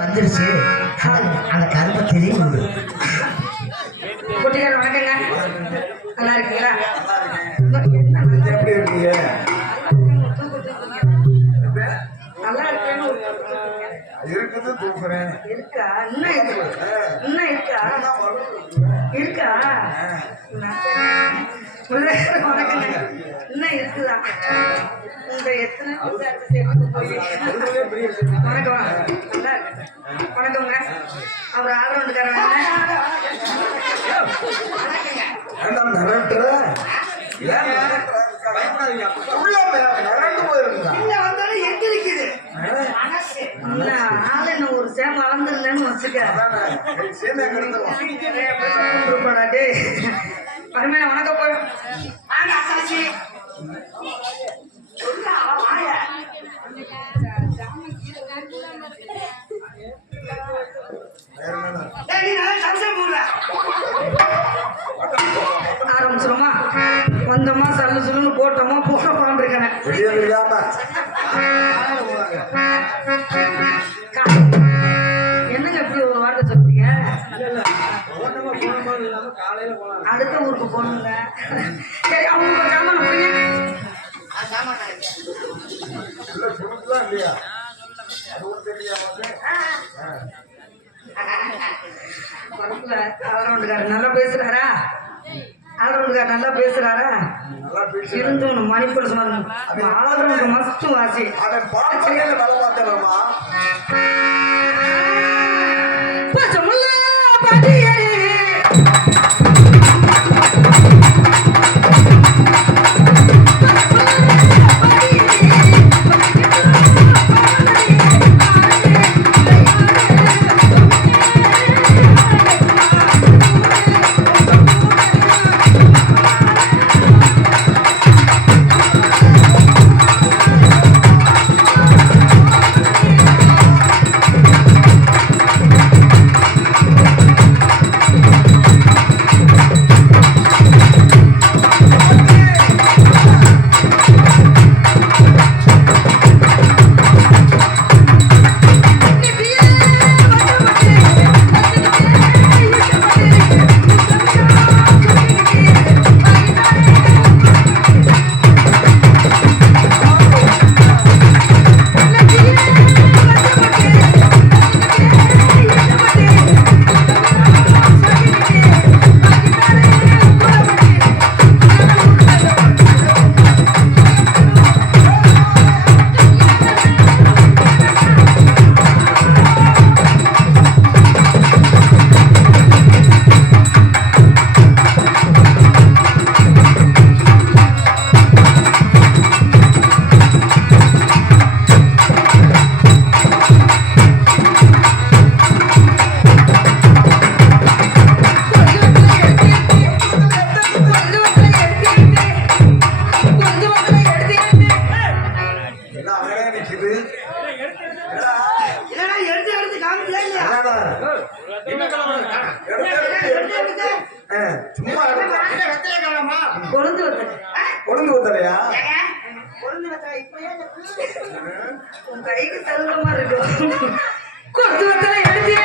வந்துருச்சு. அந்த கருப்பை தெரியும். குட்டிகள் வணக்கங்க, நல்லா இருக்கீங்களா? எப்படி இருக்கீங்க? நல்லா இருக்கேன்னு இருக்குது தூக்குறேன். இருக்கா? இன்னும் இருக்கா? இருக்கா? வணக்கங்க, இன்னும் இருக்குதா? உங்க எத்தனை வணக்கம். நல்லா வணக்கங்க. அவர் ஆல்ரவுண்டுக்காரன் ஒரு சேம வளர்ந்துருந்தேன்னு வச்சுக்க. பருமையில வணக்கம் போய் ஆரம்பிச்சிருமா? வந்தோமா சல்லு சொல்லுன்னு போட்டோமா போட்டோமான்னு இருக்கேன். என்னங்க எப்படி ஒரு வார்த்தை சொல்றீங்க? அடுத்த ஊருக்கு போகணுங்க. சரி, அவங்க சாமான ஆல்ரவுண்டுக்காரர் நல்லா பேசுறாரா? ஆல்ரவுண்டுக்காரர் நல்லா பேசுறாரா? இருந்தோம் மணிப்பூர் சொன்னாங்க. ஆல்ரவுண்டு மஸ்ட் வாசி. உன் கைக்கு தகுந்த மாதிரி இருக்கு. கொத்து வத்தல எடுத்து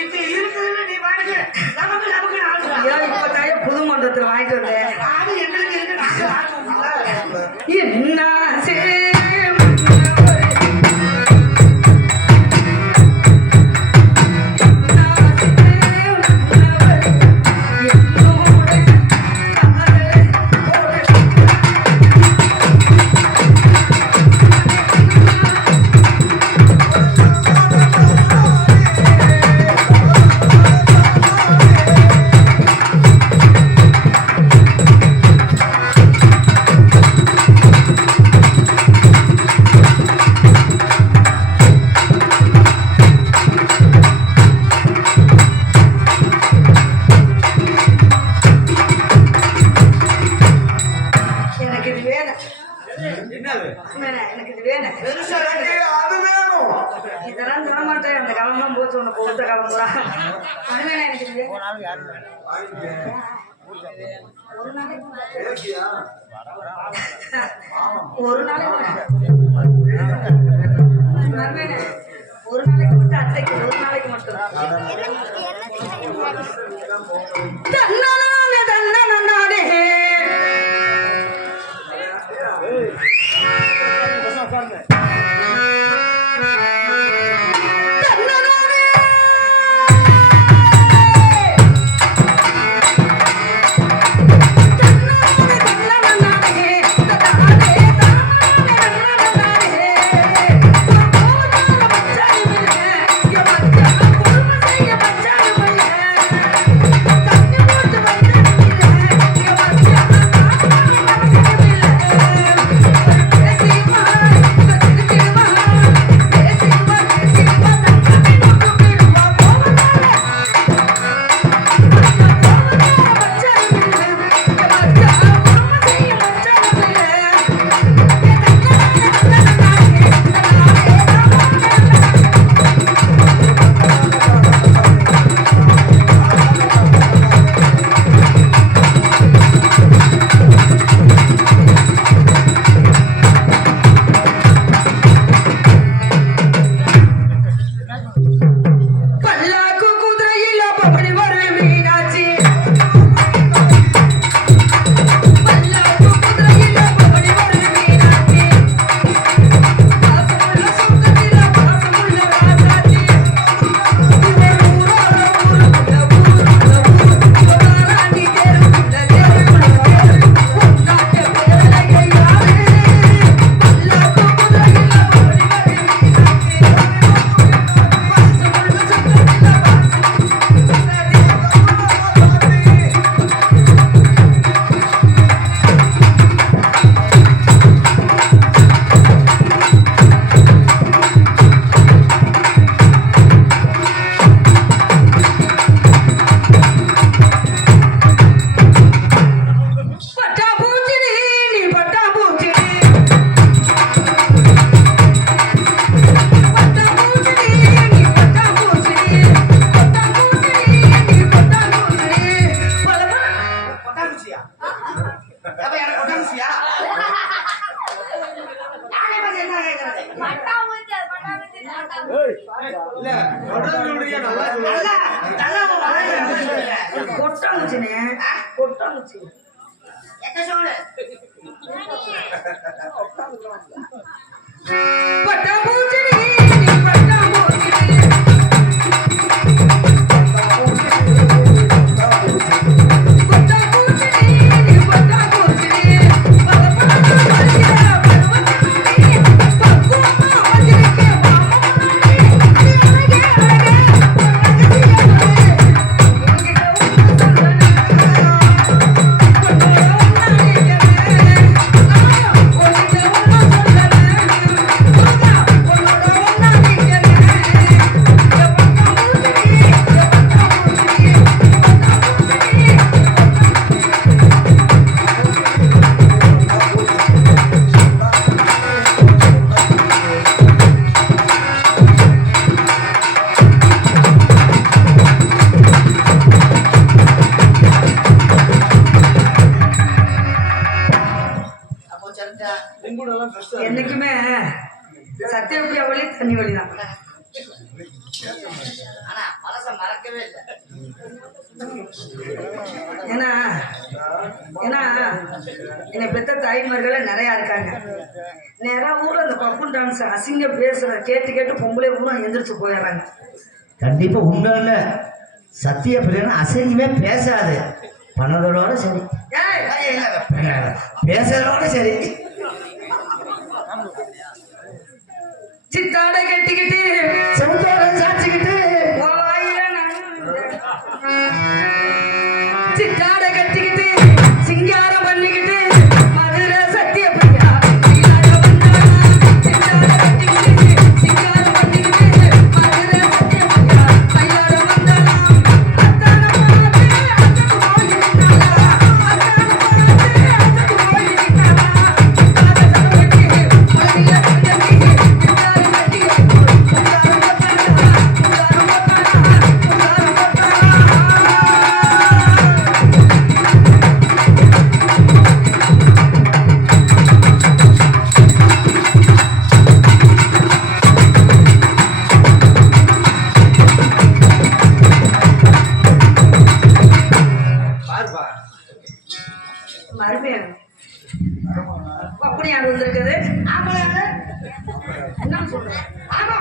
இது இருக்குதுன்னு நீ பாருங்க நமக்கு நமக்கு ஆடுறா ஏன் இப்ப தாயே புது மண்டபத்தில் வாங்கிட்டு வந்தேன் ஆடு எங்களுக்கு இருக்கு நாங்க ஆடுவோம்ல என்ன எனக்கு இது வேணும் என்னது எனக்கு இது வேணும் பெருசா எனக்கு அது வேணும். இதெல்லாம் சொல்ல மாட்டேன் அந்த காலம்லாம் போச்சு உனக்கு கொடுத்த காலம் தான் அது வேணா எனக்கு இது வேணும். வாங்கிட்டேன். ஒரு நாளைக்கு பேசியா? ஒரு நாளைக்கு மறுபடியும் ஒரு நாளைக்கு மட்டும் அத்தைக்கு ஒரு நாளைக்கு மட்டும் தன்னானே தன்னானே இல்ல உடலுடைய நல்லா கொட்டாங்குச்சினே கொட்டாங்குச்சி பட்டாம்பூச்சி என்னைக்குமே சத்திய வழி தண்ணி வழி தான். ஆனா மனச மறக்க பார்க்கவே இல்லை. ஏன்னா ஏன்னா என்னை பெத்த தாய்மார்கள நிறையா இருக்காங்க. நிறையா ஊர்ல இந்த பப்பு டான்ஸ் அசிங்க பேசுற கேட்டு கேட்டு பொம்பளை ஊரும் எந்திரிச்சு போயிடுறாங்க. கண்டிப்பா உண்மையில சத்திய பிரியனா அசையுமே பேசாது, பண்ணதோட சரி, ஏய், பேசுறதோட சரி. சித்தாடை கட்டிக்கிட்டு செவுத்தோட சாச்சிக்கிட்டு உன் வாயில சித்தாடை கட்டிக்கிட்டு சிங்காரம் பண்ணிக்கிட்டு மதுரை சத்திய பிரியா சித்தாடை கட்டிக்கிட்டு சிங்காரம் பண்ணிக்கிட்டு மதுரை சத்திய பிரியா கையாட வந்தாளா அத்தான பார்த்து அத்தக்கு போயிருந்தாளா அத்தான பார்த்து அத்தக்கு போயிருந்தாளா காத சதவெட்டி மலையில கண்டனி சித்தாடை கட்டி உங்காரம் போட்டாளா பாருப்பா. மறுபடியும் அப்படி யார் வந்திருக்குது? என்ன சொல்றேன்? ஆமா,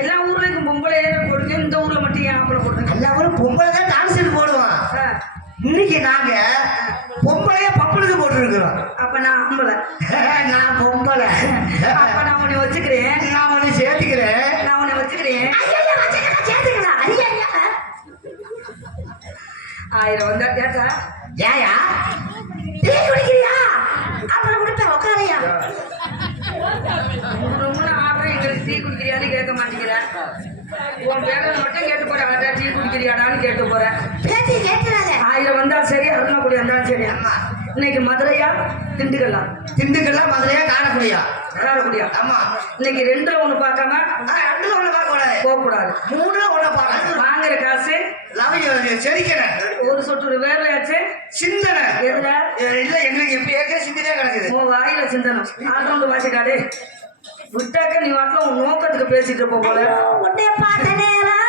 எல்லா ஊர்லயும் பொம்பளை போடுங்க, இந்த ஊர்ல மட்டும் ஏன் ஆம்பளை போடுங்க? எல்லாரும் பொம்பளை தான் டான்ஸ் போடுவான். இன்னைக்கு நாங்க பொம்பளைய பப்பனுக்கு போட்டுருக்கிறோம். அப்ப நான் ஆம்பளை, நான் பொம்பளை, அப்ப நான் உன்னை வச்சுக்கிறேன், நான் உன்னை சேர்த்துக்கிறேன். நான் உன்னை வச்சுக்கிறேன். ஆயிரம் வந்தா கேட்டா ஏயா டீ குடிக்கிறியா? அப்புறம் குடிப்ப உட்காரையா. ரொம்ப ஆடுறேன், எங்களுக்கு டீ குடிக்கிறியான்னு கேட்க மாட்டேங்கிறேன். உன் பேரை மட்டும் கேட்டு போறேன், அடா டீ குடிக்கிறியாடான்னு கேட்டு போறேன். பேட்டி கேட்கிறாங்க. ஆயிரம் வந்தாலும் சரி, அருணாக்குடி வந்தாலும் சரி. இன்னைக்கு மதுரையா திண்டுக்கல்லா? திண்டுக்கல்லா, மதுரையா, காரைக்குடியா? காரைக்குடியா? ஆமா. இன்னைக்கு ரெண்டுல ஒண்ணு பார்க்காம ரெண்டுல ஒண்ணு பார்க்க கூடாது, போக கூடாது. மூணுல ஒண்ணு பார்க்கணும். வாங்குற காசு செரிக்கிறேன், ஒரு சொட்டு வேலையாச்சு சிந்தனை எதுல இல்ல, எங்களுக்கு எப்படி ஏற்க சிந்தனையா கிடக்குது. உன் வாயில சிந்தனம் ஆட்டோண்டு வாசிக்காடு விட்டாக்க நீ வாட்டில உன் நோக்கத்துக்கு பேசிட்டு இருப்ப போல. உன்னை பார்த்த நேரம்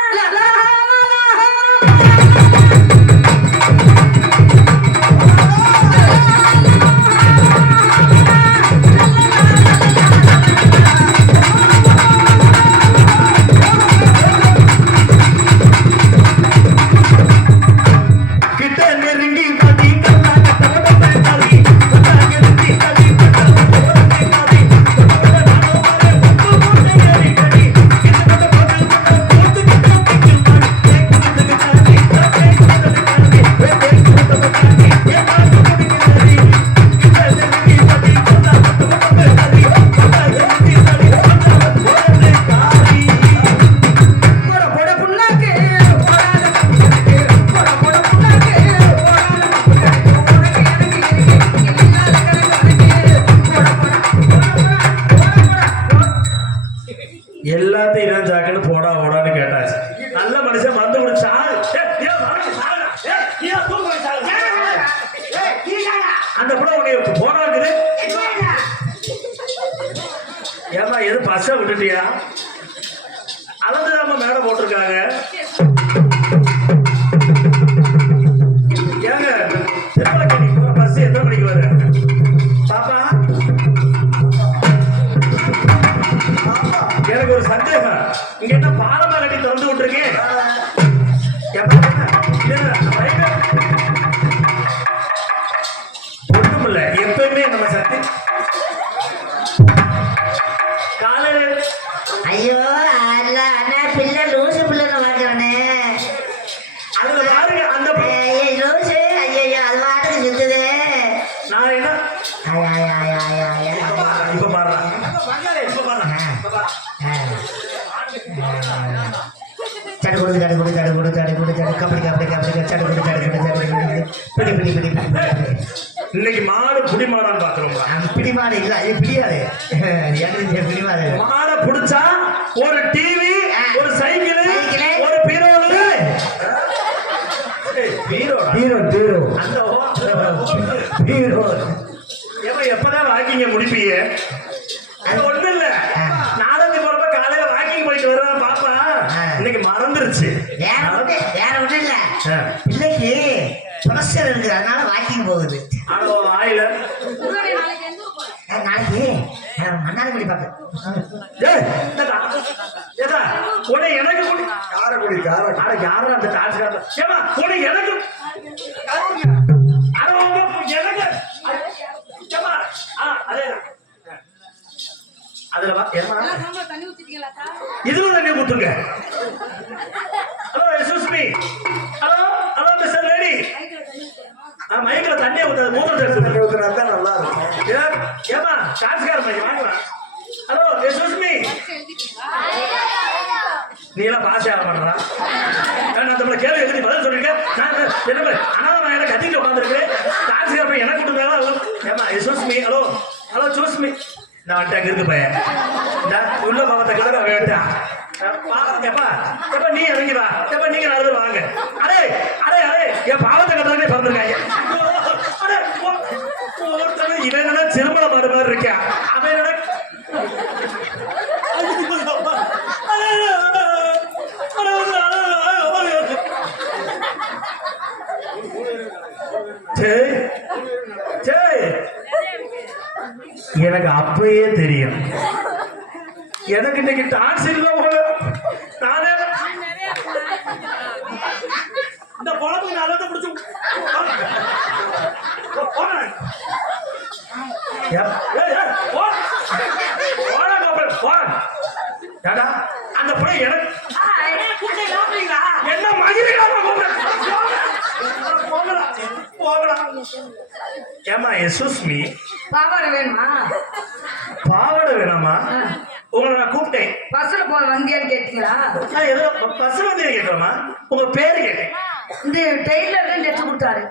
எல்லாத்தையும் என்ன ஜாக்கெட்டு போடா ஓடான்னு கேட்டாச்சு. நல்ல மனுஷன் மருந்து குடிச்சா அந்த கூட உன்னை போடாக்குது. ஏமா எது பஸ்ஸை விட்டுட்டியா? அளந்துதாம மேடம் போட்டிருக்காங்க. ஏங்க பஸ் எத்தனை மணிக்கு வர பாப்பா? எனக்கு ஒரு சந்தேகம், இங்க என்ன பாலமா கட்டி திறந்து விட்டுருக்கேன்? ஒண்ணுமில்ல, எப்பயுமே நம்ம சக்தி காலையில. ஐயோ அல்ல அண்ணா, பிள்ளை லூசு பிள்ளைன்னு வாங்குறனே. அதுல பாருங்க அந்த லூசு. ஐயோ அது மாட்டுக்கு சுத்துது. நான் என்ன இப்ப பாடுறேன், இப்ப பாடுறேன். சடு கொடுத்து சடு கொடு சடு கொடு சடு கொடு சடு கபடி கபடி கபடி சடு கொடு சடு கொடு சடு கொடு பிடி பிடி பிடி பிடி. இன்னைக்கு மாடு புடி மாடான்னு பாக்குறோம். பிடிமாடு இல்ல, இது பிடியாது. பிடிமாடு மாடை புடிச்சா ஒரு டிவி, ஒரு சைக்கிள், ஒரு பீரோலு. பீரோ ஹீரோ ஹீரோ அந்த ஹீரோ. எப்பதான் வாக்கிங்க முடிப்பீங்க? அது ஒண்ணு இல்ல, நாளைக்கு போறப்ப காலையில வாக்கிங் போயிட்டு வர பாப்பா இன்னைக்கு மறந்துருச்சு. வேற ஒண்ணும் இல்ல. ஆ. பிள்ளைக்கு ப்ரெஷர் இருக்கு, அதனால வாக்கிங் போகுது. ஆனா ஆயில நாளைக்கு மன்னார்குடி பார்க்க. ஏய், ஏதா உடனே எனக்கு கொடு. காரைக்குடி காரைக்குடி அட யாரா அந்த டான்ஸ்காரர்? ஏமா உடனே எனக்கு அட எனக்கு ஏமா அதே அதுல வா ஏமா இதுல தண்ணி ஊத்துங்க. Hello excuse me. Hello hello mister lady. மைக்ல தண்ணியை ஊத்தாது, மூத்திரத்தை ஊத்துனா தான் நல்லா இருக்கும். ஏமா டான்ஸ்கார மைக் வாங்கலாம். Hello excuse me. நீ எல்லாம் பாஸ் ஆக மாட்டா? நான் அந்த கேள்வி எழுதி பதில் சொல்லிருக்கேன். என்ன அனாத எனக்கு கத்திட்டு உட்காந்துருக்கேன். டான்ஸ்கார பையன் எனக்கு கொடுத்தாலும் ஏமா excuse me. Hello hello choose me. நான் வந்துட்டு அங்க இருக்கு பையன் உள்ள பாவத்தை கலர் அவன் எடுத்தான். எப்பா எப்ப நீ இறங்கி வா. எப்ப நீங்க நடந்து வாங்க. அடே அடே அடே என் பாவத்தை கட்டுறதே பிறந்திருக்காங்க. ஒருத்தவன் இவன் என்ன திருமண மாடு மாதிரி இருக்கான். அவன் என்ன எனக்கு அப்பயே தெரியும். எனக்கு இன்னைக்கு டான்ஸ் இல்ல போல. நானே இந்த குழம்பு நல்லா பிடிச்சு அந்த படம் எனக்கு என்ன ஏமா எஸ்எஸ் மீ. பாவாடை வேணுமா? பாவாடை வேணாமா? உங்களை நான் கூப்பிட்டேன். பஸ்ல போக வந்தியான்னு கேட்டீங்களா? நான் ஏதோ பஸ்ல வந்து கேட்கலாமா? உங்க பேரு கேட்டேன். இந்த டெய்லர் தான் தைச்சு கொடுத்தாரு.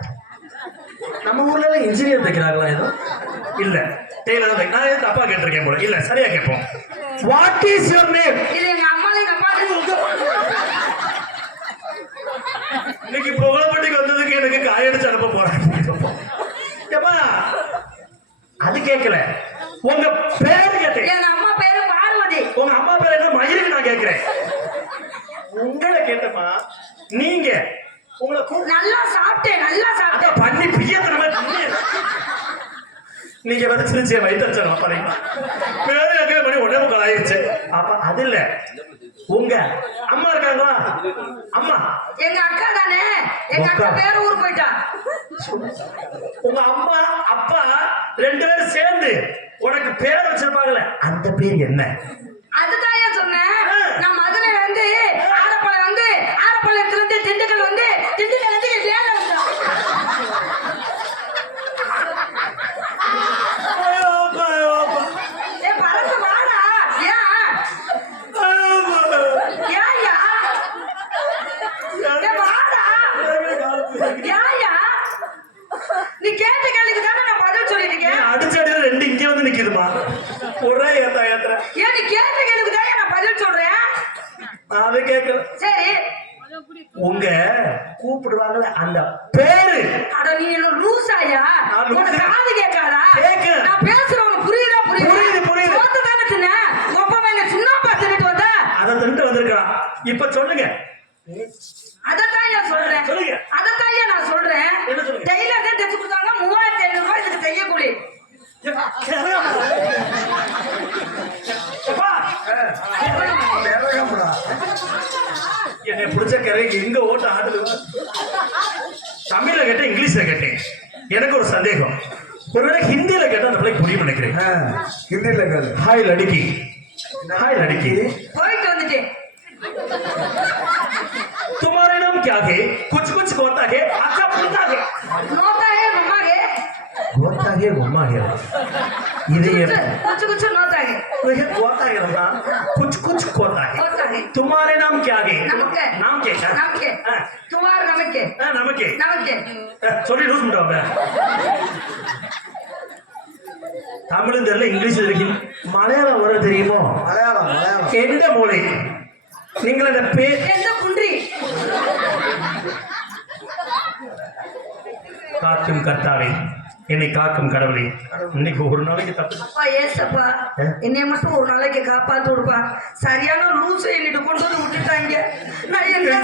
நம்ம ஊர்ல எல்லாம் இன்ஜினியர் தைக்கிறாங்களா? ஏதோ இல்ல டெய்லர் தான். நான் தப்பா கேட்டிருக்கேன் போல. இல்ல சரியா கேட்போம். What is your name? இது எங்க அம்மா எங்க அப்பா. இன்னைக்கு புகழப்பட்டிக்கு வந்ததுக்கு எனக்கு காயடிச்சு அனுப்ப போறேன். அது கேட்கல. உங்க பேரு கேட்டேன். எங்க அம்மா பேரு பார்வதி. உங்க அம்மா பேரு என்ன மயிருக்கு நான் கேட்கிறேன். உங்களை கேட்டமா நீங்க உங்களை நல்லா சாப்பிட்டேன் நல்லா சாப்பிட்டேன் பண்ணி பியத்தனமா நீங்க வந்து சிரிச்சே வயிற்றுச்சலாம் பண்ணீங்க. பேரு கேட்கவே பண்ணி உடனே முக்கால் ஆயிடுச்சு. அப்ப அது இல்ல. உங்க அம்மா இருக்காங்களா? அம்மா எங்க அக்கா தானே. எங்க அக்கா வேற ஊர் போயிட்டா. உங்க அம்மா அப்பா ரெண்டு பேரும் சேர்ந்து உனக்கு பேர் வச்சிருப்பாங்கல்ல, அந்த பேர் என்ன? அதுதான் ஏன் சொன்னேன். நான் மதுரையில இருந்து ஆரப்பாளையம் வந்து ஆரப்பாளையத்துல இருந்து திண்டுக்கல் வந்து திண்டுக்கல் இருந்து வேலை வந்தோம். பறந்து வாடா. ஏன் நீ கேட்ட கேள்விக்கு தானே நான் பதில் சொல்லிட்டு இருக்கேன். அடிச்சடியில ரெண்டு இங்க வந்து நிக்குதுமா. ஒரே ஏத்தா ஏத்துற. ஏன் நீ கேட்ட கேள்விக்கு தான் நான் பதில் சொல்றேன். அது கேட்கல. சரி உங்க கூப்பிடுவாங்கல்ல அந்த பேரு. அட நீ என்ன லூசாயா? உனக்கு காது கேட்காதா? நான் பேசுறேன் உனக்கு புரியுதா? புரியுது புரியுது. சோத்து தானே தின்ன. ஒப்ப மேல சுண்ணாம்பா தின்னுட்டு வந்த. அதை தின்னுட்டு வந்திருக்கான். இப்ப சொல்லுங்க. அதத்தான் ஏன் சொல்றேன். சொல்லுங்க. அதத்தான் ஏன் நான் சொல்றேன். என்ன சொல்லுங்க? டெய்லர் தான் தைச்சு கொடுத்தாங்க 3500 ரூபாய் இதுக்கு தைய கூலி. என்னை பிடிச்ச கரைக்கு எங்க ஓட்ட ஆடுது. தமிழ்ல கேட்டேன் இங்கிலீஷ்ல கேட்டேன். எனக்கு ஒரு சந்தேகம். ஒருவேளை ஹிந்தியில கேட்டா அந்த பிள்ளைக்கு புரியும் நினைக்கிறேன். ஹிந்தியில கேளு. ஹாய் லடிக்கி. हाय लड़की போயிட்டு வந்துட்டே तुम्हारे नाम क्या है कुछ कुछ होता है अच्छा बोलता है नोता है मम्मा है होता है मम्मा है ये कुछ कुछ नोता है तो ये होता है ना कुछ कुछ होता है तुम्हारे नाम क्या है नमक नाम क्या है नाम क्या तुम्हारा नमक है नमक है नमक है सॉरी लूज मुंडा தமிழும் தெரியல இங்கிலீஷ் இருக்கு மலையாளம் வர தெரியுமோ மலையாளம் மலையாளம் எந்த மொழி நீங்கள் அந்த பேர் எந்த குன்றி காக்கும் கர்த்தாவே என்னை காக்கும் கடவுளே இன்னைக்கு ஒரு நாளைக்கு தப்பு அப்பா ஏசப்பா என்னை மட்டும் ஒரு நாளைக்கு காப்பாத்து விடுப்பா சரியான லூசு என்னிட்டு கொண்டு வந்து விட்டுட்டாங்க நான் என்ன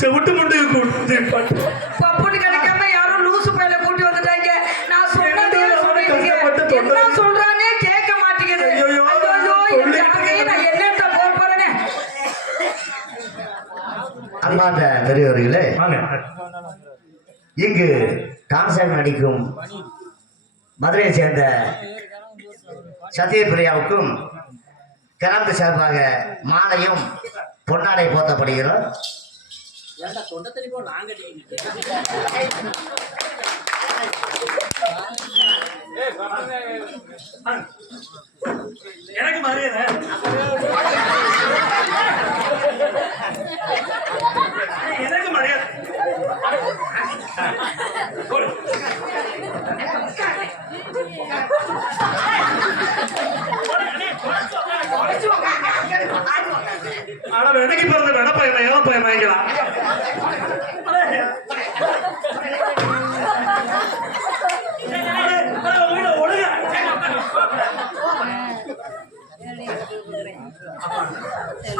செவிட்டு முண்டு கூட்டு பப்புனு கிடைக்காம யாரும் லூசு பையில கூட்டி வந்துட்டாங்க. நான் சொன்னதே சொல்லிட்டீங்க. கஷ்டப்பட்டு என்ன சொல்றானே கேட்க மாட்டேங்குது. ஐயோ, ஐயோ, என் ஜாதகையை நான் என்னத்த போறேன்னு. அன்பார்ந்த பெரியவர்களே, வாங்க. இங்கு கான்சர்ட் நடிக்கும் மதுரையை சேர்ந்த சத்யபிரியாவுக்கும் கிராமத்து சார்பாக மாலையும் பொன்னாடை போர்த்தப்படுகிறோம். எனக்கு மரியாதை எனக்கு மரியாதை போடு. ஆனா எனக்கு பிறந்த வெடப்பயமா இளப்பயமா வாங்கிக்கலாம்.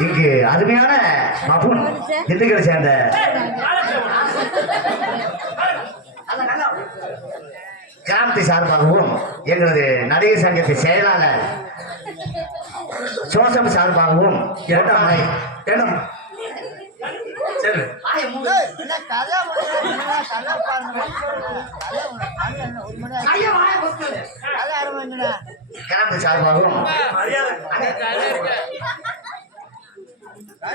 இங்கு அருமையான மபுன் திண்டுக்கலை சேர்ந்த கிராமத்தை சார்பாகவும் எங்களது நடிகர் சங்கத்தை செயலாளர் சோசம் சார்பாகவும் ஏனம் சரி கிராமத்து சார்பாகவும் மரியாதை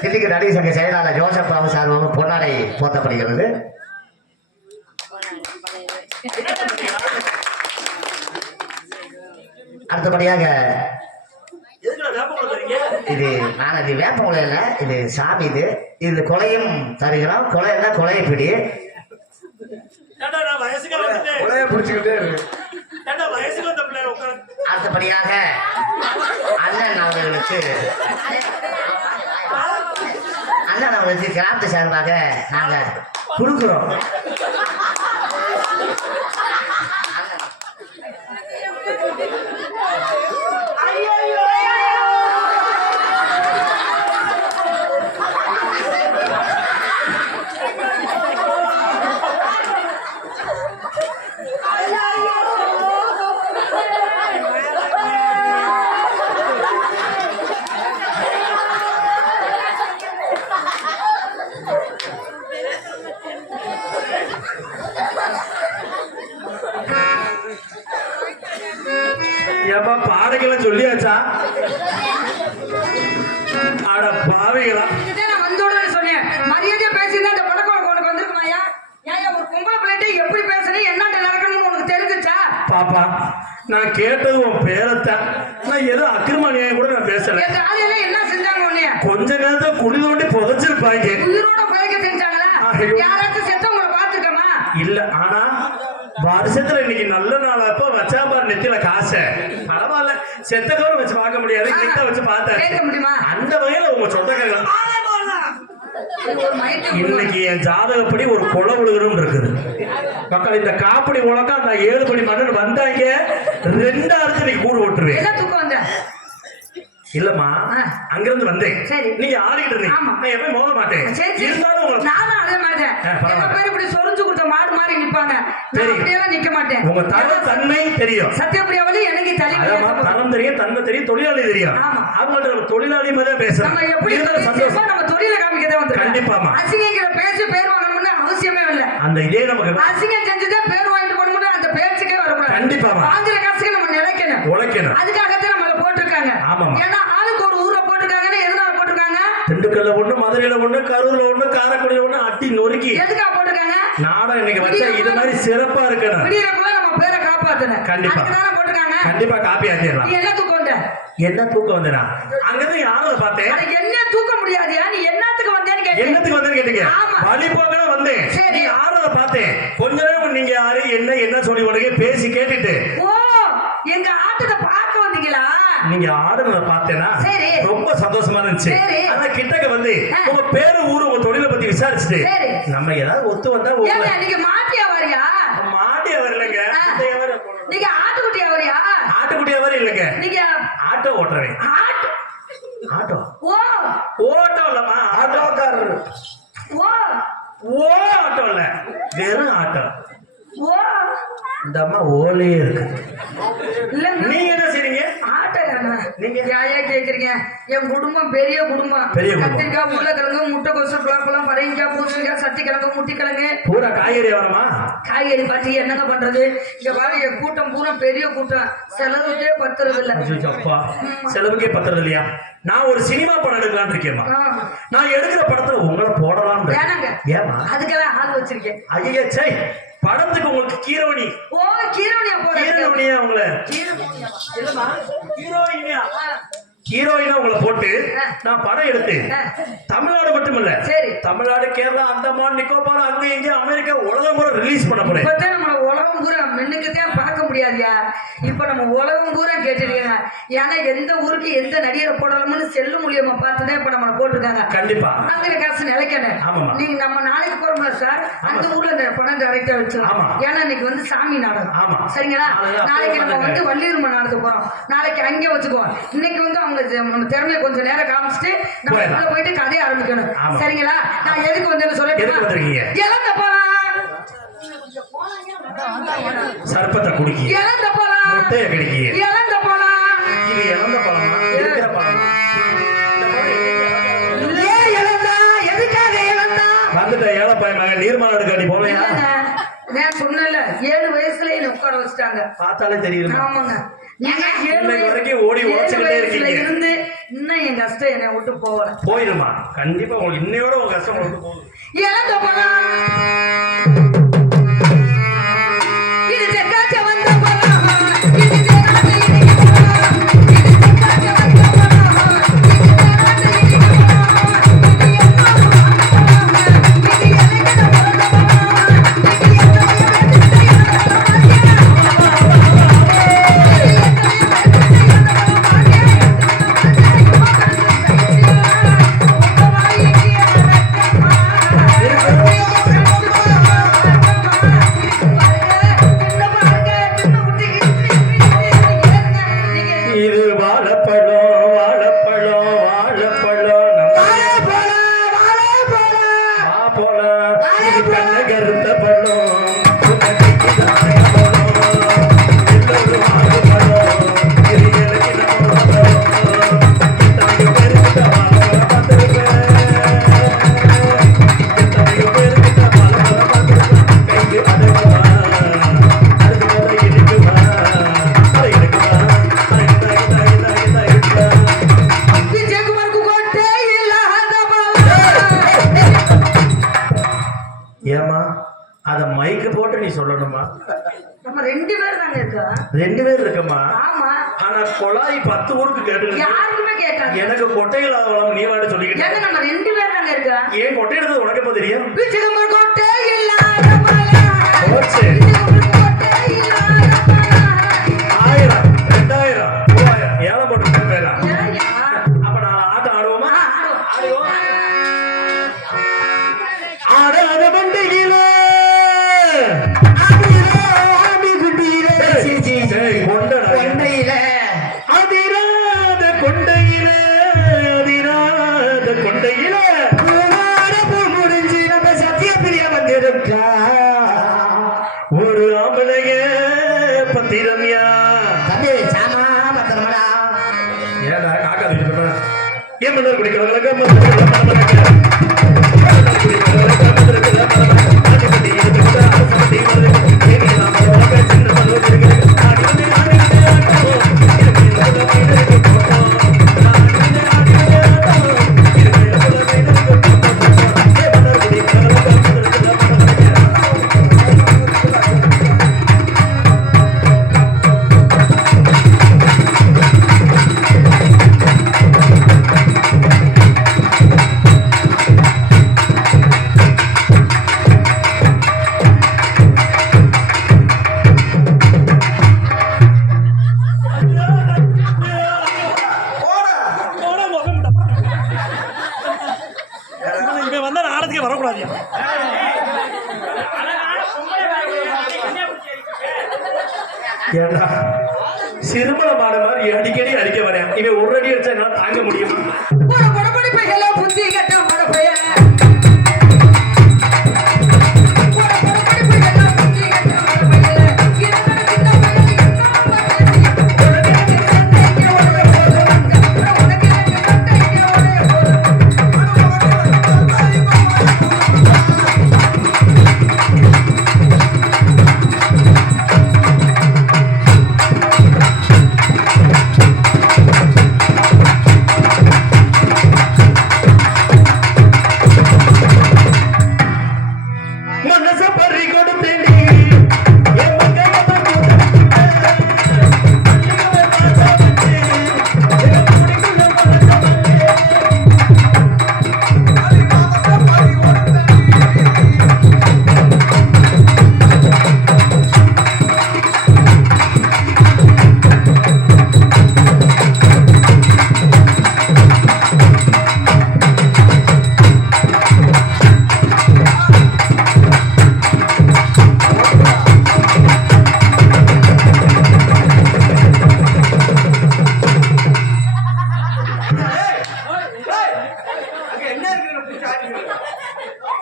திண்டுக்கல் நடிகர் சங்க செயலாளர் ஜோசப் பாபு சார்பாகவும் பொன்னாடை போர்த்தப்படுகிறது. அடுத்தபடியாக இது நான் இது வேப்பங்குலை இல்லை, இது சாமி. இது கொலையும் தருகிறோம். கொலை இல்லை, கொலையை பிடி. உலைய பிடிச்சுக்கிட்டே இருக்கு. அடுத்தபடியாக அண்ணன் அவர்களுக்கு கிராமத்து சார்பாக நாங்க கொடுக்கிறோம். ஏப்பா பாடகளை சொல்லியாச்சா? அட பாவிகளா, நான் வந்தோட சொன்னேன் மரியாதையா பேசிதான் இந்த பழக்கம் உனக்கு வந்திருக்குமாயா? ஏன் ஒரு பொம்பளை பிள்ளைகிட்ட எப்படி பேசணும் என்னட்ட நடக்கணும்னு உனக்கு தெரிஞ்சுச்சா? பாப்பா நான் கேட்டது உன் பேரத்தான். நான் ஏதோ அக்கிரமணியம் கூட நான் பேசல. என் ஆளையெல்லாம் என்ன செஞ்சாங்க உன்னைய? கொஞ்ச நேரத்தை குழி தோண்டி புதைச்சிருப்பாங்க. உயிரோட பழக்க செஞ்சாங்களா? யாராச்சும் செத்தவங்களை பார்த்துக்கமா? இல்ல, ஆனா வருஷத்துல இன்னைக்கு நல்ல நாளப்ப வச்சா பாரு நெத்தில காசை. பரவாயில்ல, செத்தக்கவரை வச்சு பார்க்க முடியாது, கிட்ட வச்சு பார்த்தாச்சு. கேட்க முடியுமா? அந்த வகையில உங்க சொந்தக்காரங்க ஒரு மயக்கம் இன்னைக்கு என் ஜாதகப்படி ஒரு கொலை விழுகிறோம் இருக்குது. மக்கள் இந்த காப்படி உலகம் அந்த 7 படி மன்னன் வந்தாங்க. 2 அறுத்து நீ கூடு ஓட்டுருவேன். என்ன தூக்கம் வந்த? இல்லம்மா, அங்கிருந்து வந்தேன். சரி. நீங்க ஆடிக்கிட்டு இருந்தீங்க. ஆமா. நான் எப்பயும் மோத மாட்டேன். சரி, சரி. இருந்தாலும் உங்களை நானும் அதே மாட்டேன். பரவாயில்ல. பேர் இப்படி சொரிஞ்சு கொடுத்த மாடு மாதிரி நிப்பாங்க. சரி. அப்படியெல்லாம் நிக்க மாட்டேன். உங்க தன்மை தெரியும். சத்தியப்பிரியாவளி எனக்கு அதான் தரம் தெரியும், தன்மை தெரியும், தொழிலாளி தெரியும். ஆமா. அவங்கள்ட்ட நம்ம தொழிலாளி மாதிரி தான் பேசுறோம். நம்ம எப்படி இருந்தாலும் சந்தோஷம். நம்ம தொழில காமிக்கதே வந்து கண்டிப்பாமா. அசிங்கங்கிற பேச்சு பேர் வாங்கணும்னு அவசியமே இல்ல. அந்த இதே நமக்கு அசிங்கம் செஞ்சுதான் பேர் வாங்கிட்டு போகணும்னு அந்த பேச்சுக்கே வரக்கூடாது. கண்டிப்பாமா. வாங்குற காசுக்கு நம்ம நிலைக்கணும், உழைக்கணும். அதுக்காகத்தான் நம்மள போட்டிருக்காங்க. ஆமாமா. ஏன்னா ஆளுக்கு ஒரு ஊர்ல போட்டிருக்காங்கன்னு எதனால போட்டிருக்காங்க? திண்டுக்கல்ல ஒண்ணு, மதுரையில ஒண்ணு, கரூர்ல ஒண்ணு, காரைக்குடியில ஒண்ணு, அட்டி நொறுக்கி எதுக்காக போட்டிருக்காங்க? நாடகம் இன்னைக்கு வச்சா இது மாதிரி சிறப்பா இருக்கணும். விடியறக்குள்ள நம்ம பேரை காப்பாத்தணும். கண்டிப்பா. அதுக்குதானே போட்டிருக்காங்க. கண்டிப்பா காப்பி ஆத்திடலாம். நீ என்ன தூக்கம் வந்த? என்ன தூக்கம் வந்தேனா? அங்கிருந்து யாரை பார்த்தேன்? அது என்ன தூக்க முடியாதியா? நீ என்னத்துக்கு வந்தேன்னு கேட்டேன். என்னத்துக்கு வந்தேன்னு கேட்டீங்க? ஆமா. வழி போக வந்தேன். சரி. நீ யாரை பார்த்தேன்? கொஞ்ச நேரம் நீங்க யாரு என்ன சொல்லி உடனே பேசி கேட்டுட்டு ஓ, எங்க ஆட்டத்தை பார்க்க வந்தீங்களா? நீங்க ஆடுறத பார்த்தேனா சரி. ரொம்ப சந்தோஷமா இருந்துச்சு. சரி. ஆனா கிட்டக்க வந்து உங்க பேரு ஊரு உங்க தொழிலை பத்தி விசாரிச்சுட்டு சரி. நம்ம ஏதாவது ஒத்து வந்தா ஏங்க நீங்க மாட்டியா வரியா? மாட்டியா வரலங்க. நீங்க ஆட்டுக்குட்டியா வரியா? ஆட்டுக்குட்டியா வர இல்லங்க. நீங்க ஆட்டோ ஓட்டுறேன். ஆட்டோ ஆட்டோ ஓ ஓட்டோ இல்லம்மா, ஆட்டோக்காரர். ஓ ஓ ஆட்டம் இல்ல, வெறும் ஆட்டம். ஓ இந்த அம்மா ஓலையே இருக்கு. இல்லங்க நீங்க என்ன செய்றீங்க? ஆட்டக்காரனா நீங்க? யாயா கேக்குறீங்க? என் குடும்பம் பெரிய குடும்பம். பெரிய குடும்பம். கத்திரிக்காய், உருளைக்கிழங்கு, முட்டைக்கோசு, பலாப்பழம், பரங்கிக்காய், பூசணிக்காய், சட்டிக்கிழங்கு, முட்டிக்கிழங்கு, பூரா காய்கறி வியாபாரமா? காய்கறி பாட்டி என்னங்க பண்றது? இங்க பாருங்க என் கூட்டம் பூரா பெரிய கூட்டம், செலவுக்கே பத்துறது இல்ல. ஐயோ, அப்பா செலவுக்கே பத்துறது இல்லையா? நான் ஒரு சினிமா படம் எடுக்கலாம்னு இருக்கேம்மா. நான் எடுக்கிற படத்துல உங்களை போடலாம். வேணாங்க, ஏமா? அதுக்கெல்லாம் ஆள் வச்சிருக்கேன். ஐயா சை, படத்துக்கு உங்களுக்கு கீரோனி. ஓ கீரோனியா போற? ஹீரோயினியா உங்களை? இல்லமா ஹீரோயினியா? ஹீரோயினா உங்களை போட்டு நான் படம் எடுத்து தமிழ்நாடு மட்டுமல்ல, சரி, தமிழ்நாடு, கேரளா, அந்தமான், நிக்கோபார், அங்க இங்க அமெரிக்கா, உலகம் பூரா ரிலீஸ் பண்ண போறேன். இப்பதான் நம்ம உலகம் பூரா மின்னுக்குதான் பார்க்க முடியாதுயா. இப்ப நம்ம உலகம் பூரா கேட்டுருக்கீங்க. ஏன்னா எந்த ஊருக்கு எந்த நடிகரை போடலாம்னு செல்லு மூலியமா பார்த்துதான் இப்ப நம்ம போட்டிருக்காங்க. கண்டிப்பா அங்க காசு நிலைக்கணும். ஆமாமா. நீங்க நம்ம நாளைக்கு போறோம்ல சார், அந்த ஊர்ல இந்த படம் டைரக்டா வச்சுக்கலாம். ஏன்னா இன்னைக்கு வந்து சாமி நாடகம். ஆமா. சரிங்களா? நாளைக்கு நம்ம வந்து வள்ளியூர்ம நாடகம் போறோம். நாளைக்கு அங்கே வச்சுக்குவோம். இன்னைக்கு வந்து அவங்க நம்ம திறமையை கொஞ்சம் நேரம் காமிச்சிட்டு நம்ம உள்ள போயிட்டு கதையை ஆரம்பிக்கணும். சரிங்களா? நான் எதுக்கு வந்து சொல்லிருக்கீங்க? இழந்த போலாம், சர்பத்தை குடிக்கி, இழந்த போலாம், முட்டைய கிடைக்கி, இழந்த போலாம். இது இழந்த பழமா? இருக்கிற பழமா? வந்துட்ட ஏழை பையன் நீர்மலை எடுக்காடி போலையா? நான் சொன்னல 7 வயசுல என்ன உட்கார வச்சுட்டாங்க. பார்த்தாலே தெரியுது. ஆமாங்க. வரைக்கும் ஓடி உழைச்சுக்கிட்டே இருக்கீங்க. இருந்து இன்னும் என் கஷ்டம் என்னை விட்டு போகல. போயிருமா? கண்டிப்பா உங்களுக்கு இன்னையோட உங்க கஷ்டம் விட்டு போகுது. இழந்த போலாம், இது செக்காச்ச வந்த போலாம், இது தேனாட்ட இனிக்க போலாம், இது செக்காச்ச வந்த போலாம், இது தேனாட்ட இனிக்க போலாம், இது என்ன போலாம், இது எல்லைக்கிட போல போலாம், இது இது வாழைப்பழம், வாழைப்பழம், வாழைப்பழம், வாழைப்பழம், இது கண்ண கருத்த பழம், ஏமா அத மைக்கு போட்டு நீ சொல்லணுமா? நம்ம 2 பேர் தாங்க இருக்கோம். 2 பேர் இருக்கமா? ஆமா. ஆனா கொலாய் 10 ஊருக்கு கேட்டு யாருக்குமே கேட்காது. எனக்கு கொட்டைகள் ஆகலாம் நீ வாட சொல்லிக்கிட்டு. ஏங்க நம்ம 2 பேர் தாங்க இருக்கோம். ஏன் கொட்டை எடுத்தது உனக்கு எப்ப தெரியும்? பிச்சுக்கம்பர் கோட்டை இல்லாத மலை, போச்சு. பிச்சுக்கம்பர் கோட்டை இல்லாத மலை. 1000 2000 3000 ஏழை போட்டு பேரா? ஏய்யா. அப்ப நான் ஆட்டம் ஆடுவோமா? ஆடுவோம். ஆடாத பண்டிகையில கொண்டையில அதிராத கொண்டையில அதிராத கொண்டையில முடிஞ்சு நம்ம சத்தியப்பிரியா வந்திருக்கா ஒரு ஆம்பளைய பத்திரமியா சாமா பத்திரமடா. ஏடா காக்கா வீட்டு ஏன் மன்னர் குடிக்கிறவங்களுக்கு வரக்கூடாது. ஏண்டா சிறுமணமான மாதிரி அடிக்கடி அடிக்க வரேன். இவன் ஒரு அடி அடிச்சா என்னால தாங்க முடியும்.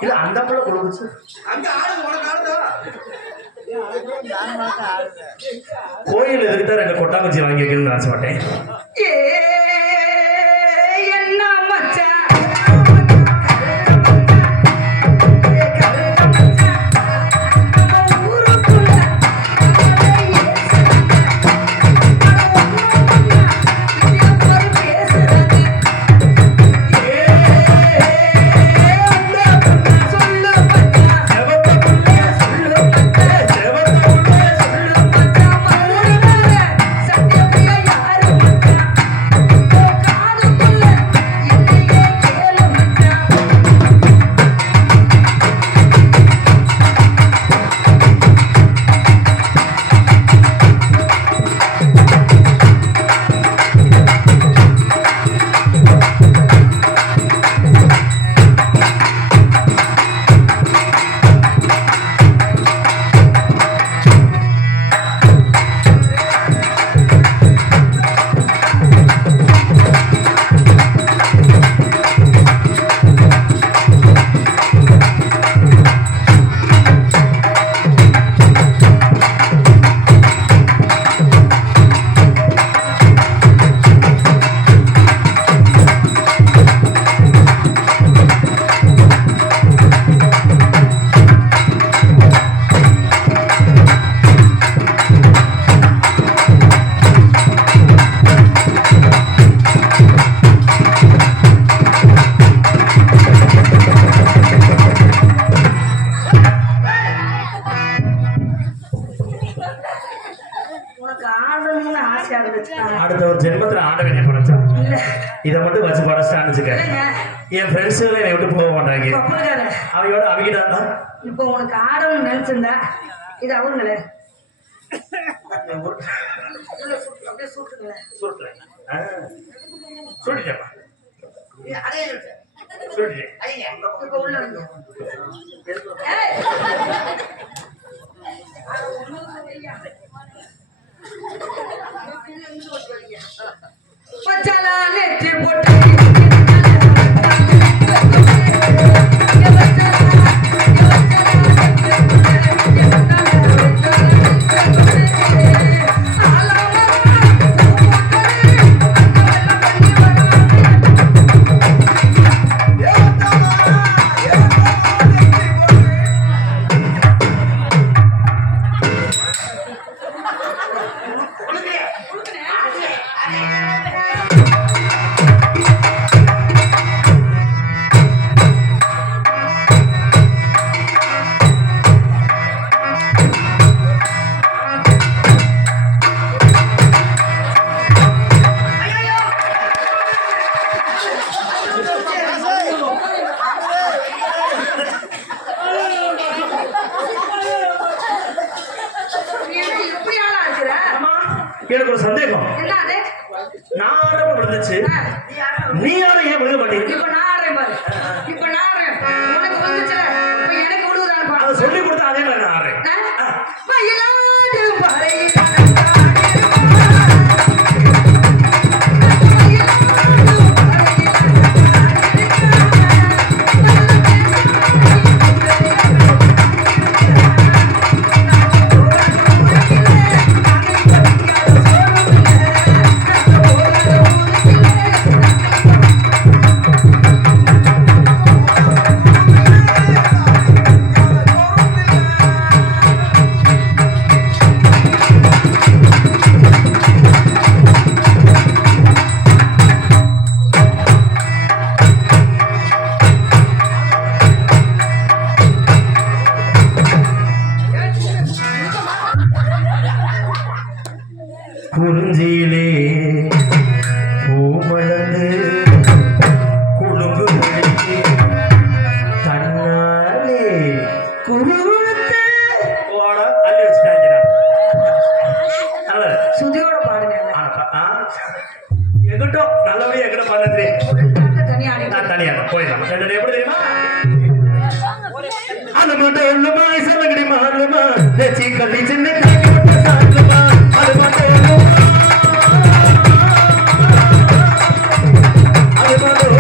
இல்ல அந்த புள்ள கொடுக்குச்சு அங்க ஆடு உனக்கு ஆடுதா கோயில் எதுக்கிட்ட ரெண்டு கொட்டாங்குச்சி வாங்கி வைக்கணும்னு ஆசைப்பட்டேன். ஏ என்ன மச்சான் அடுத்த ஒரு ஜென்மத்துல ஆண்டவனை படைச்சான். இதை மட்டும் வச்சு படைச்சிட்டான்னு வச்சுக்க என் ஃப்ரெண்ட்ஸுகளை என்னை விட்டு போக மாட்டாங்க. அவையோட அவங்கிட்ட இப்போ உனக்கு ஆடணும்னு நினைச்சிருந்தா இது அவங்களே அப்படியே சுட்டுங்களேன் சொல்லிட்டேன் அதே சொல்லிட்டேன். இப்போ உள்ள வந்து பச்சாலா நெற்றி போட்டு எனக்கு ஒரு சந்தேகம். என்ன அது நான் ஆடுறப்ப விழுந்துச்சு, நீ யாரும் ஏன் விழுக மாட்டேங்குது? இப்ப நான் ஆடுறேன் பாரு, இப்ப நான் ஆடுறேன், உனக்கு வந்துச்சுல, இப்ப எனக்கு விழுவுதான்னு பாரு. அதை சொல்லி கொடுத்தா அதே மாதிரி நான் ஆடுறேன். மயிலாடும் பாறை குறிஞ்சியிலே பூமளந்து குழுங்கு முடிச்சு தன்னாலே குருகுலத்து ஓட அள்ளி வச்சுட்டாங்க. சுதியோட பாடுங்க. எங்கிட்டும் நல்லபடியா எங்கிட்ட பண்ணது தனியா ஆடி நான் தனியா போயிடலாம். எப்படி தெரியுமா? அது மட்டும் இல்லமா சொல்லுங்கடி மாறுமா கள்ளி சின்ன சாப்பிடுமா அது மட்டும் அது மட்டும்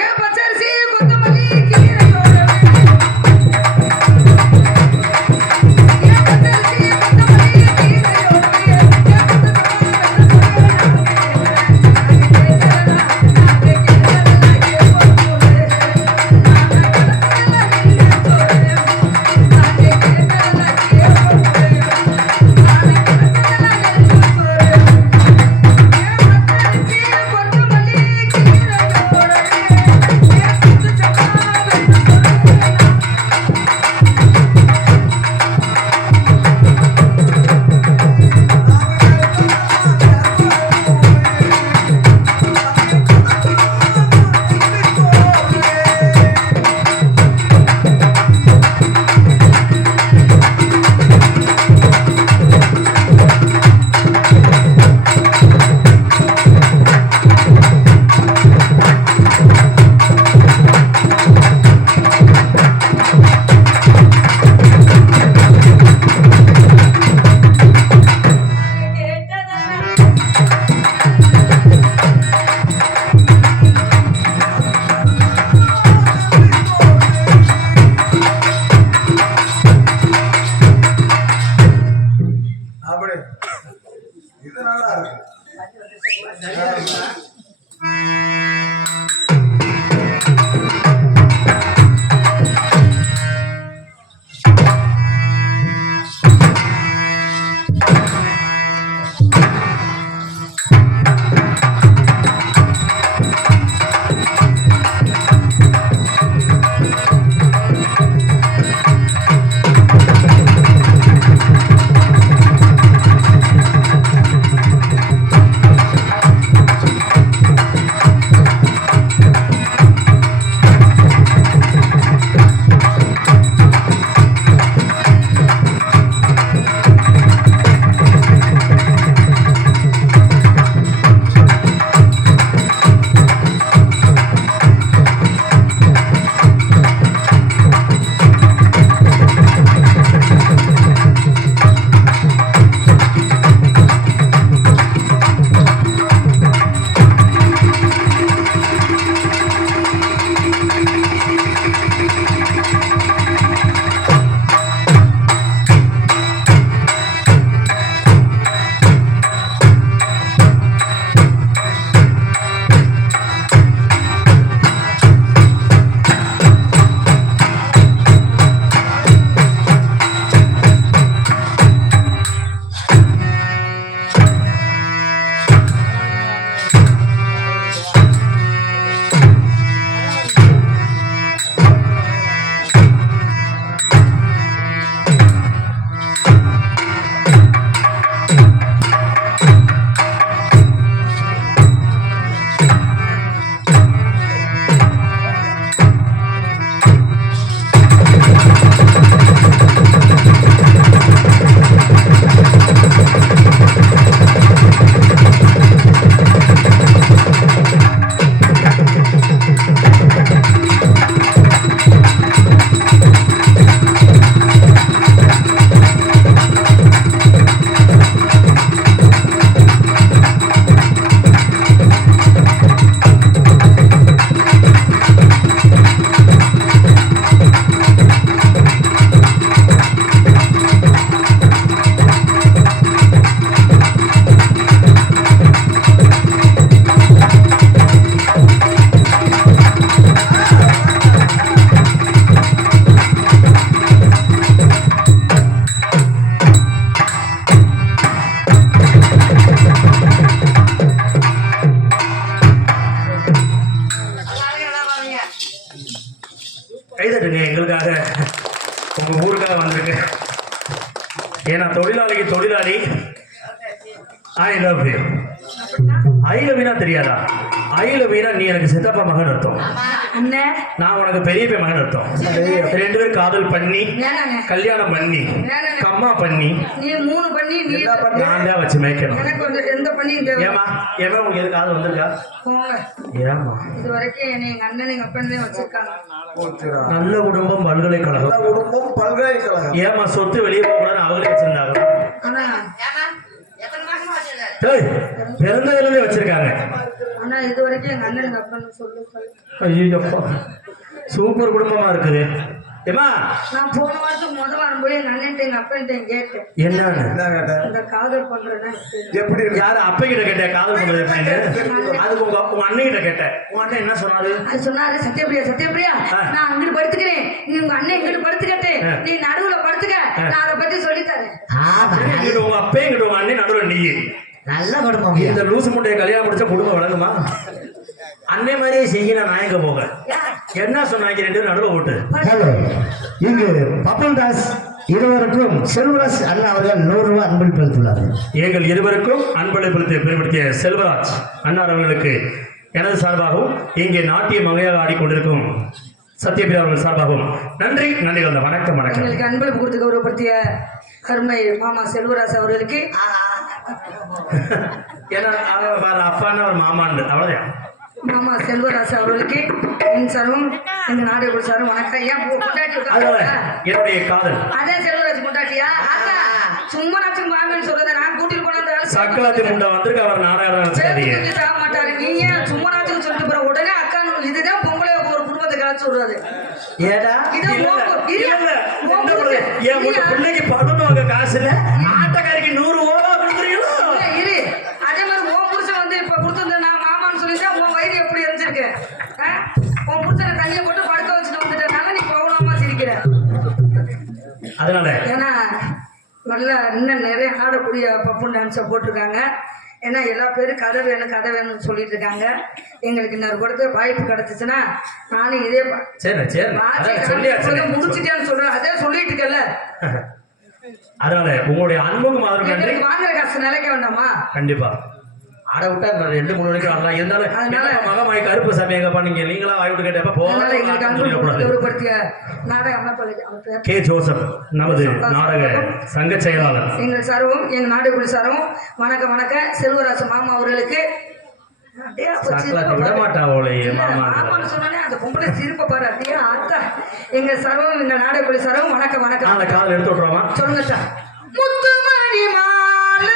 ஏ பச்சரிசி கொத்தமல்லி கீரையோட ஏ பச்சரிசி கொத்தமல்லி கீரையோட அப்படி இது நல்லா இருக்கு. கைதட்டுங்க எங்களுக்காக, உங்க ஊருக்காக வந்திருக்கு. ஏன்னா தொழிலாளிக்கு தொழிலாளி. I love you. I love யூனா தெரியாதா? ஐ லவ் யூனா நீ எனக்கு சித்தப்பா மகன் அர்த்தம், அண்ணே நான் உனக்கு பெரியப்பா மகன் அர்த்தம். ரெண்டு பேரும் காதல் பண்ணி வேணாங்க கல்யாணம் பண்ணி கம்மா பண்ணி நீ 3 பண்ணி நீ நான் தான் வச்சு மேய்க்கணும். எனக்கு கொஞ்சம் எந்த பண்ணி ஏமா ஏமா உங்களுக்கு எது காதல் வந்திருக்கா? போங்க. ஏமா இது வரைக்கும் என்னை எங்க அண்ணன் எங்க அப்பனே வச்சிருக்காங்க. நல்ல குடும்பம் பல்கலைக்கழகம். நல்ல குடும்பம் பல்கலைக்கழகம். ஏமா சொத்து வெளியே போகக்கூடாது அவங்களே வச்சிருந்தாங்க. ஆனா பிறந்ததுல இருந்தே வச்சிருக்காங்க. ஆனா இது போயிட்டு எங்க அண்ணனுக்கு அப்பன்னு சொல்லு. ஐயோப்பா சூப்பர் குடும்பமா இருக்குது. ஏமா நான் போன வாரத்துக்கு முதல் வாரம் போய் எங்க அண்ணன் எங்க அப்பன்ட்ட கேட்டேன் என்னன்னு என்ன கேட்டேன்? இந்த காதல் பண்றேன்னா எப்படி இருக்கு? யாரு அப்ப கிட்ட கேட்டேன் காதல் பண்றது எப்படின்னு? அதுக்கு உங்க அண்ணன் கிட்ட கேட்டேன். உங்க அண்ணன் என்ன சொன்னாரு? அது சொன்னாரு, சத்யபிரியா நான் அங்கிட்டு படுத்துக்கிறேன், நீ உங்க அண்ணன் இங்கிட்டு படுத்துக்கட்டு, நீ நடுவுல படுத்துக்க, நான் அதை பத்தி சொல்லித்தரேன். இங்கிட்ட உங்க அப்பே இங்கிட்ட உங்க அண்ணன் நடுவில் நீ நல்ல குடும்பம். இந்த லூசு முட்டையை கல்யாணம் முடிச்சா குடும்பம் வழங்குமா? அன்னை மாதிரியே செய்யல. நான் எங்க போக என்ன சொன்னாங்க? 2 பேரும் நடுவில் ஓட்டு. ஹலோ, இங்கு பப்பன் தாஸ் இருவருக்கும் செல்வராஜ் அண்ணா அவர்கள் 100 ரூபாய் அன்பளிப்பு அளித்துள்ளார்கள். எங்கள் இருவருக்கும் அன்பளிப்படுத்தி பெருமைப்படுத்திய செல்வராஜ் அன்னார் அவர்களுக்கு எனது சார்பாகவும் இங்கே நாட்டிய மகையாக ஆடிக்கொண்டிருக்கும் சத்யபிரியா அவர்கள் சார்பாகவும் நன்றி நன்றி கலந்த வணக்கம் வணக்கம். எங்களுக்கு அன்பளிப்பு கொடுத்து கௌரவப்படுத்திய அருமை மாமா செல்வராஜ் அவர்களுக்கு ஏன்னா அப்பான்னு ஒரு மாமான்னு அவ்வளவுதான். மாமா செல்வராஜ் அவர்களுக்கு என் சாரும் எங்க நாடு சாரும் வணக்கம். ஏன் கொண்டாட்டி அதனால என்னுடைய காதல் அதே செல்வராஜ் கொண்டாட்டியா? சும்மா நாச்சும் வாங்கன்னு சொல்றத நான் கூட்டிட்டு போன சக்கலாத்தி முண்டை வந்திருக்கு. அவர் நாடகம் நினைச்சாதீங்க. சாக மாட்டாரு. நீங்க சும்மா நாச்சுக்கு சொல்லிட்டு போற உடனே அக்கா இதுதான் பொங்கலை ஒரு குடும்பத்தை கலாச்சு விடுறது. ஏடா இது என் பிள்ளைக்கு பணம் காசு இல்ல, ஆட்டக்காரிக்கு 100 ஓவா கொடுக்குறீங்களோ? இரு, அதே மாதிரி உன் புருஷன் வந்து இப்ப கொடுத்துருந்த நான் மாமான்னு சொல்லிட்டேன். உன் வயிறு எப்படி இருந்துருக்கு? உன் புருஷனை தண்ணியை போட்டு படுக்க வச்சுட்டு வந்துட்டனால நீ போகலாமா சிரிக்கிற? அதனால ஏன்னா நல்லா இன்னும் நிறைய ஆடக்கூடிய பப்பு டான்ஸை போட்டிருக்காங்க. ஏன்னா எல்லா பேரும் கதை வேணும்னு சொல்லிட்டு இருக்காங்க. எங்களுக்கு இன்னொரு கொடுத்த வாய்ப்பு கிடைச்சிச்சுன்னா நானும் இதே முடிச்சுட்டேன்னு சொல்றேன். அதே சொல்லிட்டு இருக்கல. அதனால உங்களுடைய அன்புக்கும் எங்களுக்கு வாங்குற காசு நிலைக்க வேண்டாமா? கண்டிப்பா ஆட விட்டா 2-3 மணிக்கு வரலாம். இருந்தாலும் அதனால மகமாய் கருப்பு சாமி எங்கப்பா நீங்களா வாய் விட்டு கேட்டப்ப போகப்படுத்திய நாடக அமைப்பாளர் கே ஜோசப் நமது நாடக சங்க செயலாளர் எங்கள் சார்பும் எங்கள் நாடக சார்பும் வணக்கம் வணக்கம். செல்வராஜ் மாமா அவர்களுக்கு விட மாட்டாவோலையே மாமான்னு சொன்னோன்னே அந்த பொம்பளை சிரிப்ப பாரு. அப்படியே அத்தா எங்க சார்பும் எங்க நாடக சார்பும் வணக்கம் வணக்கம். அந்த கால் எடுத்து விட்டுறோமா? சொல்லுங்க சார். முத்துமணி மாலை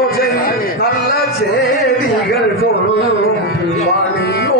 ஓசை நல்ல செய்திகள் சொல்லும் வானில்